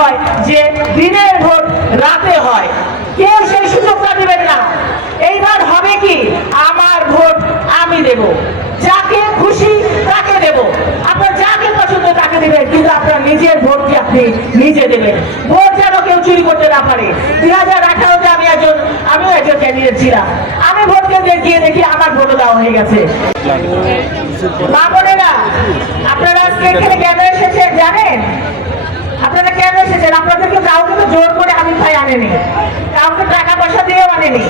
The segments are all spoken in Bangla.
হয় যে দিনের ভোট রাতে হয়, কেউ সেই সুযোগটা দিবেন না। এইবার হবে কি, আমার ভোট আমি দেব, যাকে খুশি তাকে দেব, আপনার যাকে পছন্দ তাকে দেবেন, কিন্তু আপনার নিজের ভোটটি আপনি নিজে দেবেন। ভোট যেন কেউ চুরি করতে না পারে। 2018-তে আমিও একজন ক্যান্ডিডেট ছিলাম। আমি ভোট কেন্দ্রে গিয়ে দেখি আমার ভোট দেওয়া হয়ে গেছে। মা বোনেরা, আপনারা আজকে এখানে কেন এসেছেন জানেন? আপনারা কেন এসেছেন? আপনাদেরকে কাউকে তো জোর করে আমি ভাই আনেনি, কাউকে টাকা পয়সা দিয়েও আনেনি।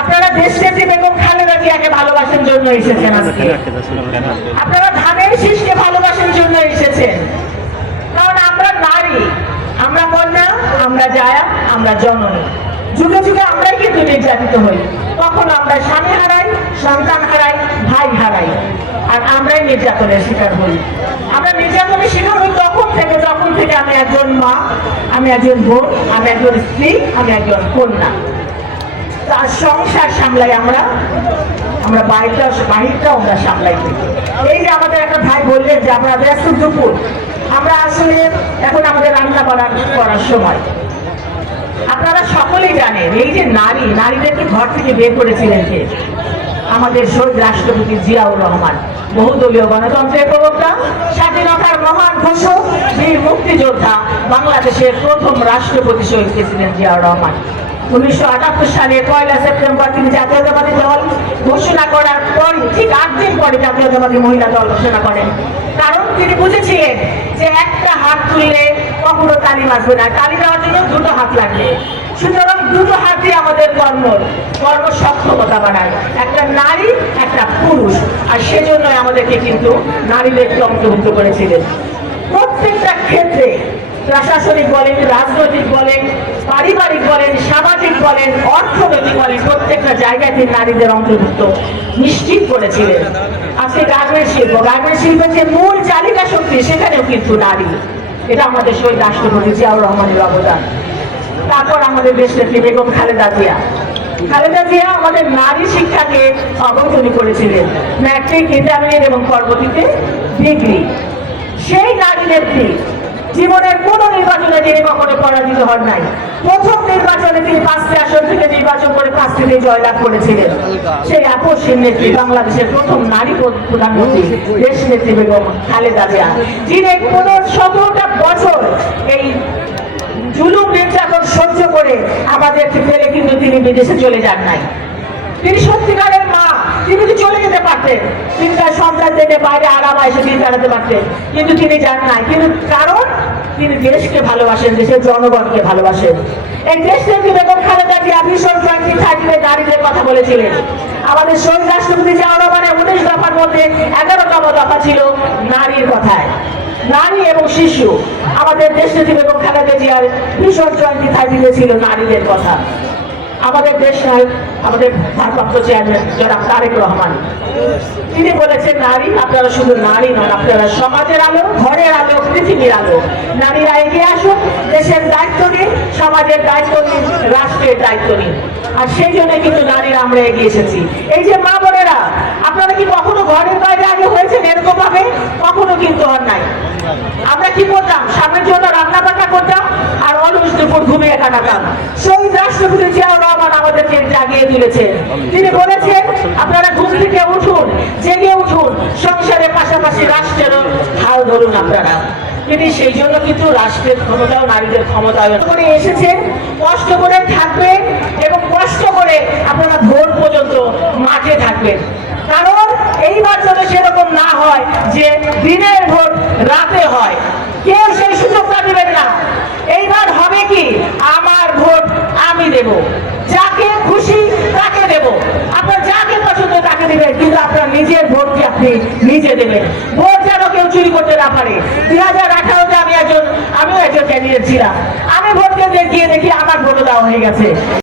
আপনারা দেশনেত্রী বেগম খালেদা জিয়াকে ভালোবাসার জন্য এসেছেন। আজকে আপনারা ধানের শীষকে ভালোবাসার জন্য এসেছেন। কারণ আমরা নারী, আমরা কন্যা, আমরা জায়া, আমরা জননী। যুগে যুগে আমরাই কিন্তু নির্যাতিত হই। কখনো আমরা স্বামী হারাই, সন্তান হারাই, ভাই হারাই, আর আমরাই নির্যাতনের শিকার হই। আমরা নির্যাতনের শিকার হই যখন থেকে আমি একজন মা, আমি একজন বোন, আমি একজন স্ত্রী, আমি একজন কন্যা। তার সংসার সামলাই আমরা বাহিরটাও আমরা সামলাই। এই যে আমাদের একটা ভাই বললেন যে আমরা ব্যস্ত দুপুর, আমরা আসলে এখন আমাদের রান্না করার সময়। আপনারা সকলেই জানেন এই যে নারীদেরকে ঘর থেকে বের করেছিলেন কে? আমাদের শহীদ রাষ্ট্রপতি জিয়াউর রহমান, বহুদলীয় গণতন্ত্রের প্রবক্তা, স্বাধীনতার মহান ঘোষক, বীর মুক্তিযোদ্ধা, বাংলাদেশের প্রথম রাষ্ট্রপতি শহীদ প্রেসিডেন্ট জিয়াউর রহমান। 1978 সালে 1 সেপ্টেম্বর তিনি জাতীয়তাবাদী দল ঘোষণা করার পরই ঠিক 8 দিন পরে জাতীয়তাবাদী মহিলা দল ঘোষণা করেন। কারণ তিনি বুঝেছিলেন যে একটা হাত তুললে কখনো তালি বাজবে না, তালি দেওয়ার জন্য দুটো হাত লাগবে। সুতরাং দুটো হাত দিয়ে আমাদের কর্ম সক্ষমতা বানায়, একটা নারী একটা পুরুষ। আর সেজন্য আমাদেরকে কিন্তু নারীদেরকে অন্তর্ভুক্ত করেছিলেন। প্রত্যেকটা ক্ষেত্রে, প্রশাসনিক বলেন, রাজনৈতিক বলেন, পারিবারিক বলেন, সামাজিক বলেন, অর্থনৈতিক বলেন, প্রত্যেকটা জায়গায় তিনি নারীদের অন্তর্ভুক্ত নিশ্চিত করেছিলেন। আজকে গার্মেন্টস শিল্পের যে মূল চালিকা শক্তি, সেখানেও কিন্তু নারী। এটা আমাদের শহীদ রাষ্ট্রপতি জিয়াউর রহমানের অবদান। তারপর আমাদের দেশনেত্রী বেগম খালেদা জিয়া আমাদের নারী শিক্ষাকে অবৈতনী করেছিলেন, ম্যাট্রিক, ইন্টারমিডিয়েট এবং পরবর্তীতে ডিগ্রি। সেই নারী নেত্রী জীবনের কোন নির্বাচনে তিনি কখনো পরাজিত হন নাই। প্রথম নির্বাচনে তিনি 5টি আসন থেকে নির্বাচন করে 5টিতে জয়লাভ করেছিলেন। সেই আপসীন নেত্রী, বাংলাদেশের প্রথম নারী প্রধানমন্ত্রী দেশনেত্রী বেগম খালেদা জিয়া, যিনি 17টা বছর এই জুলুম নির্যাতন সহ্য করে আমাদেরকে ফেলে কিন্তু তিনি বিদেশে চলে যান নাই। তিনি সত্যিকারের মা, তিনি তো চলে যেতে পারতেন, তিনি তার সন্তানদেরকে বাইরে আরাম এসে দিন কাটাতে পারতেন, কিন্তু তিনি যান নাই। কিন্তু কারণ তিনি দেশকে ভালোবাসেন, দেশের জনগণকে ভালোবাসেন। এই দেশনেত্রী বেগম খালেদা জিয়া ভিশন 2030 নারীদের কথা বলেছিলেন। আমাদের শহীদ রাষ্ট্রপতি জিয়াউর রহমানের 19 দফার মধ্যে 11তম দফা ছিল নারীর কথায়, নারী এবং শিশু। আমাদের দেশনেত্রী বেগম খালেদা জিয়ার ভিশন 2030 ছিল নারীদের কথা। আমাদের দেশ নায়ক, আমাদের ভারপ্রাপ্ত চেয়ারম্যান জনাব তারেক রহমান, তিনি বলেছেন নারী, আপনারা শুধু নারী নন, আপনারা সমাজের আলো, ঘরের আলো, পৃথিবীর আলো। নারীরা এগিয়ে আসুন, দেশের দায়িত্ব নিন, সমাজের দায়িত্ব নিন, রাষ্ট্রের দায়িত্ব নিন। আর সেই জন্য কিন্তু নারীরা আমরা এগিয়ে এসেছি। এই যে মা বোনেরা, আপনারা কি কখনো ঘরের বাইরে আগে হয়েছেন এরকম ভাবে? কখনো কিন্তু হন নাই। আমরা কি করতাম? স্বামীর জন্য রান্না বান্না করতাম আর অলস দুপুর ঘুমিয়ে কাটাতাম। শহীদ রাষ্ট্রপতি জিয়াউর রহমান আমাদেরকে জাগিয়ে তুলেছেন। তিনি বলেছেন আপনারা ঘুম থেকে উঠুন, জেগে উঠুন, সংসারের পাশাপাশি রাষ্ট্রেরও হাল ধরুন আপনারা। তিনি সেই জন্য কিন্তু রাষ্ট্রের ক্ষমতাও নারীদের ক্ষমতায়ন করে এসেছেন। কষ্ট করে থাকবেন এবং কষ্ট করে আপনারা ভোট পর্যন্ত মাঠে থাকবেন। কারণ এইবার যদি সেরকম না হয় যে দিনের ভোট রাতে হয়, কেউ সেই সুযোগটা দিবেন না। এইবার হবে কি, আমার ভোট আমি দেব, যাকে খুশি তাকে দেব, আপনার যাকে পছন্দ তাকে দেবেন, কিন্তু আপনার নিজের ভোটটি আপনি নিজে দেবেন। ভোট যেন কেউ চুরি করতে না পারে। 2018-তে আমিও একজন ক্যান্ডিডেট ছিলাম। আমি ভোট কেন্দ্রে গিয়ে দেখি আমার ভোট দেওয়া হয়ে গেছে।